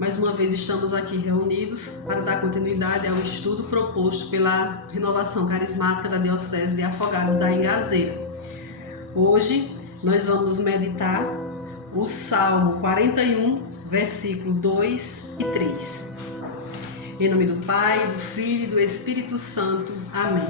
Mais uma vez estamos aqui reunidos para dar continuidade ao estudo proposto pela Renovação Carismática da Diocese de Afogados da Engazeira. Hoje nós vamos meditar o Salmo 41, versículo 2 e 3. Em nome do Pai, do Filho e do Espírito Santo. Amém.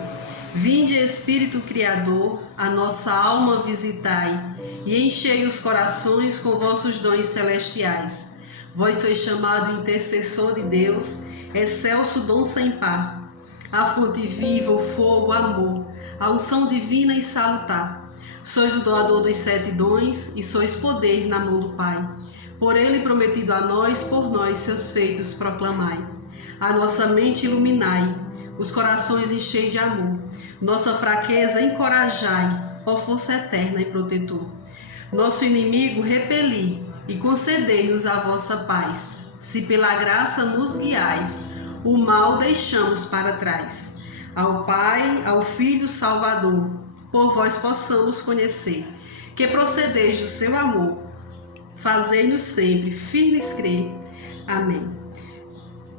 Vinde, Espírito Criador, a nossa alma visitai, e enchei os corações com vossos dons celestiais. Vós sois chamado intercessor de Deus, excelso dom sem par, a fonte viva, o fogo, o amor, a unção divina e salutar. Sois o doador dos 7 dons e sois poder na mão do Pai. Por ele prometido a nós, por nós seus feitos proclamai. A nossa mente iluminai, os corações enchei de amor. Nossa fraqueza encorajai, ó força eterna e protetor. Nosso inimigo repeli, e concedei-nos a vossa paz. Se pela graça nos guiais, o mal deixamos para trás. Ao Pai, ao Filho Salvador, por vós possamos conhecer, que procedeis do seu amor. Fazei-nos sempre firmes crer. Amém.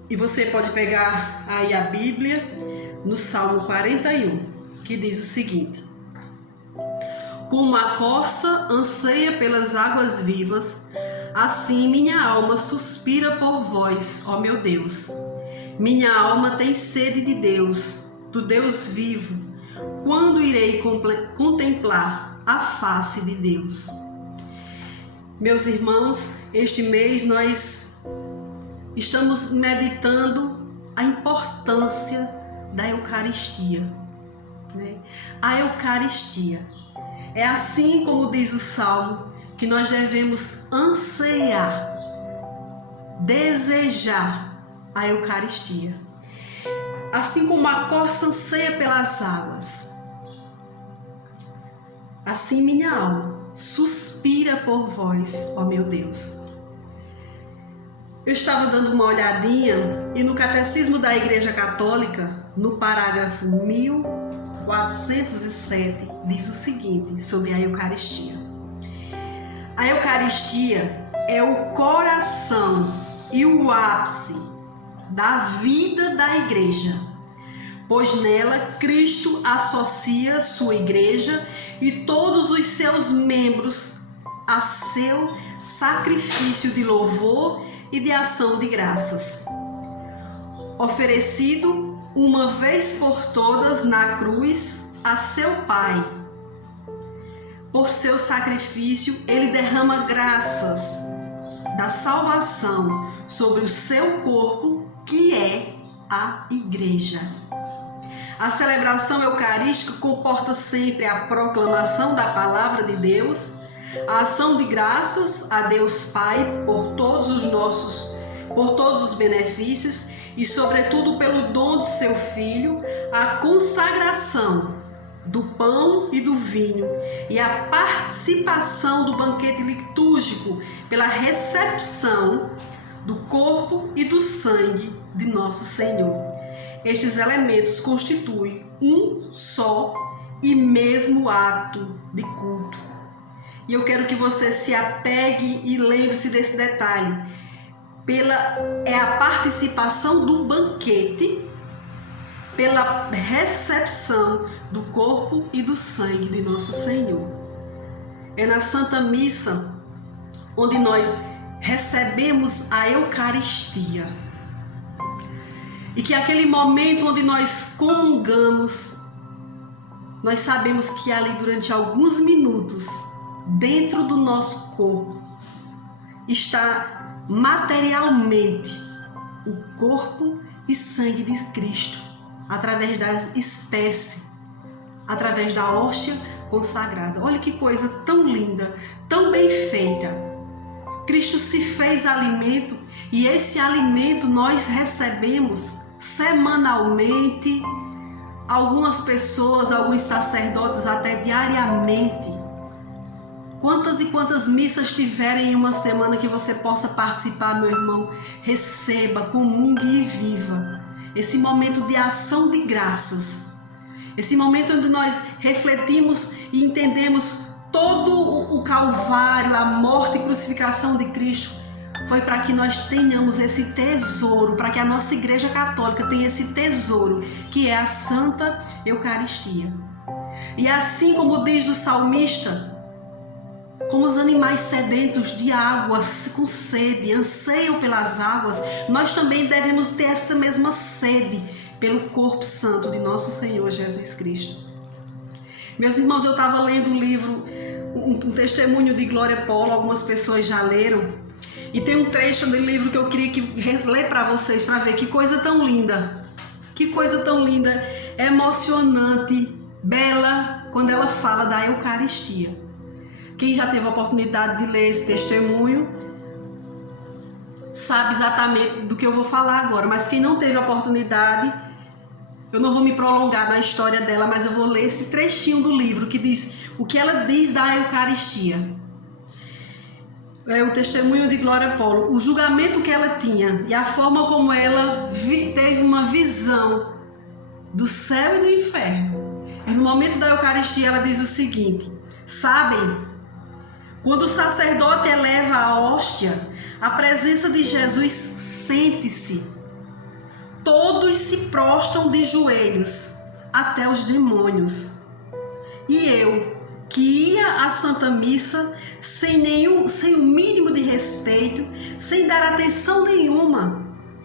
E você pode pegar aí a Bíblia no Salmo 41, que diz o seguinte: como a corça anseia pelas águas vivas, assim minha alma suspira por vós, ó meu Deus. Minha alma tem sede de Deus, do Deus vivo. Quando irei contemplar a face de Deus? Meus irmãos, este mês nós estamos meditando a importância da Eucaristia, né? A Eucaristia. É assim como diz o Salmo, que nós devemos anseiar, desejar a Eucaristia. Assim como a corça anseia pelas águas, assim minha alma suspira por vós, ó meu Deus. Eu estava dando uma olhadinha e no Catecismo da Igreja Católica, no parágrafo 1407, diz o seguinte sobre a Eucaristia: a Eucaristia é o coração e o ápice da vida da Igreja, pois nela Cristo associa sua Igreja e todos os seus membros a seu sacrifício de louvor e de ação de graças, oferecido uma vez por todas na cruz a seu Pai. Por seu sacrifício, ele derrama graças da salvação sobre o seu corpo, que é a Igreja. A celebração eucarística comporta sempre a proclamação da palavra de Deus, a ação de graças a Deus Pai por todos os benefícios e, sobretudo, pelo dom de seu Filho, a consagração do pão e do vinho e a participação do banquete litúrgico pela recepção do corpo e do sangue de nosso Senhor. Estes elementos constituem um só e mesmo ato de culto. E eu quero que você se apegue e lembre-se desse detalhe. É a participação do banquete pela recepção do corpo e do sangue de nosso Senhor. É na Santa Missa onde nós recebemos a Eucaristia. E que aquele momento onde nós comungamos, nós sabemos que ali durante alguns minutos, dentro do nosso corpo, está materialmente o corpo e sangue de Cristo, através das espécies, através da hóstia consagrada. Olha que coisa tão linda, tão bem feita. Cristo se fez alimento e esse alimento nós recebemos semanalmente, algumas pessoas, alguns sacerdotes até diariamente. Quantas e quantas missas tiverem em uma semana que você possa participar, meu irmão? Receba, comungue e viva esse momento de ação de graças. Esse momento onde nós refletimos e entendemos todo o Calvário, a morte e crucificação de Cristo foi para que nós tenhamos esse tesouro, para que a nossa Igreja Católica tenha esse tesouro, que é a Santa Eucaristia. E assim como diz o salmista, como os animais sedentos de água, com sede, anseiam pelas águas, nós também devemos ter essa mesma sede pelo corpo santo de nosso Senhor Jesus Cristo. Meus irmãos, eu estava lendo o livro, um testemunho de Glória Paulo, algumas pessoas já leram, e tem um trecho do livro que eu queria ler para vocês, para ver que coisa tão linda, emocionante, bela, quando ela fala da Eucaristia. Quem já teve a oportunidade de ler esse testemunho sabe exatamente do que eu vou falar agora, mas quem não teve a oportunidade, eu não vou me prolongar na história dela, mas eu vou ler esse trechinho do livro que diz o que ela diz da Eucaristia. É o testemunho de Glória Paulo, o julgamento que ela tinha e a forma como ela teve uma visão do céu e do inferno. E no momento da Eucaristia ela diz o seguinte: sabem, quando o sacerdote eleva a hóstia, a presença de Jesus sente-se. Todos se prostram de joelhos, até os demônios. E eu, que ia à Santa Missa sem o mínimo de respeito, sem dar atenção nenhuma,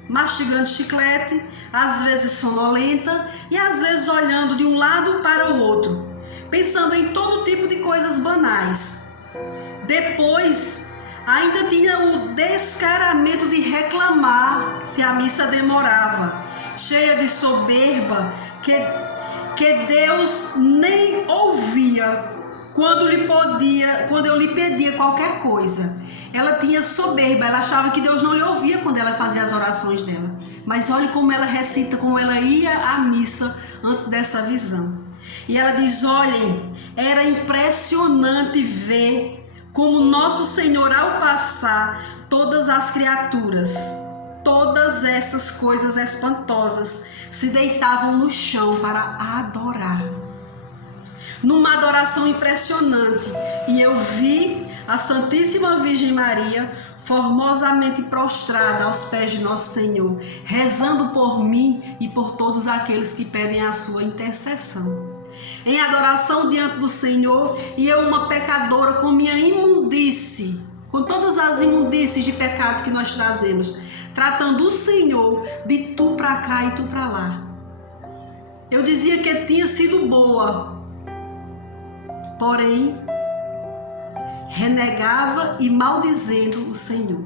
mastigando chiclete, às vezes sonolenta e às vezes olhando de um lado para o outro, pensando em todo tipo de coisas banais. Depois, ainda tinha o descaramento de reclamar se a missa demorava, cheia de soberba, que Deus nem ouvia quando eu lhe pedia qualquer coisa. Ela tinha soberba, ela achava que Deus não lhe ouvia quando ela fazia as orações dela. Mas olhe como ela recita, como ela ia à missa antes dessa visão. E ela diz: olhem, era impressionante ver como nosso Senhor, ao passar, todas as criaturas, todas essas coisas espantosas, se deitavam no chão para adorar. Numa adoração impressionante, e eu vi a Santíssima Virgem Maria formosamente prostrada aos pés de nosso Senhor, rezando por mim e por todos aqueles que pedem a sua intercessão. Em adoração diante do Senhor, e eu, uma pecadora, com minha imundície, com todas as imundícies de pecados que nós trazemos, tratando o Senhor de tu para cá e tu para lá. Eu dizia que tinha sido boa, porém renegava e maldizendo o Senhor.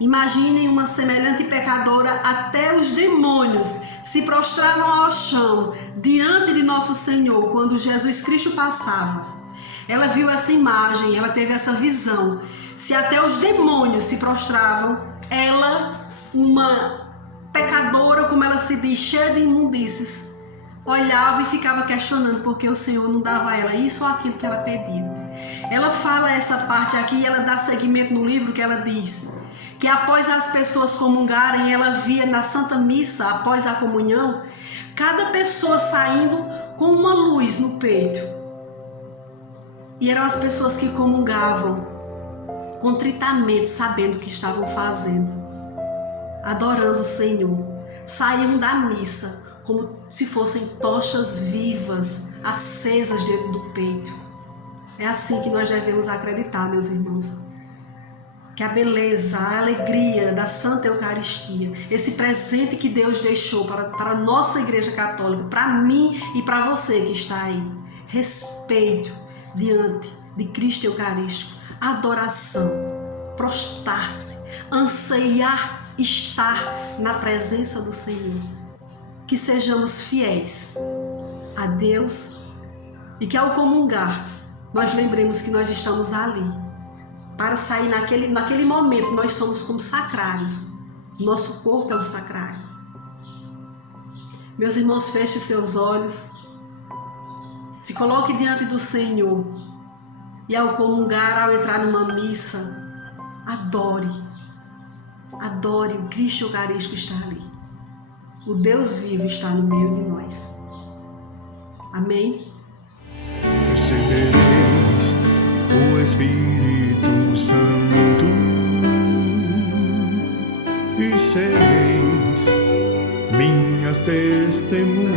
Imaginem uma semelhante pecadora, até os demônios se prostravam ao chão diante de nosso Senhor quando Jesus Cristo passava. Ela viu essa imagem, ela teve essa visão. Se até os demônios se prostravam, ela, uma pecadora, como ela se diz, cheia de imundícies, olhava e ficava questionando porque o Senhor não dava a ela isso ou aquilo que ela pediu. Ela fala essa parte aqui e ela dá seguimento no livro, que ela diz que após as pessoas comungarem, ela via na Santa Missa, após a comunhão, cada pessoa saindo com uma luz no peito. E eram as pessoas que comungavam contritamente, sabendo o que estavam fazendo, adorando o Senhor. Saíam da missa como se fossem tochas vivas, acesas dentro do peito. É assim que nós devemos acreditar, meus irmãos, que a beleza, a alegria da Santa Eucaristia, esse presente que Deus deixou para a nossa Igreja Católica, para mim e para você que está aí, respeito diante de Cristo Eucarístico, adoração, prostrar-se, anseiar estar na presença do Senhor, que sejamos fiéis a Deus e que ao comungar nós lembremos que nós estamos ali. Para sair naquele momento, nós somos como sacrários. Nosso corpo é um sacrário. Meus irmãos, feche seus olhos. Se coloque diante do Senhor. E ao comungar, ao entrar numa missa, adore. Adore, o Cristo Eucarístico está ali. O Deus vivo está no meio de nós. Amém? Recebereis o Espírito Santo, testemunhas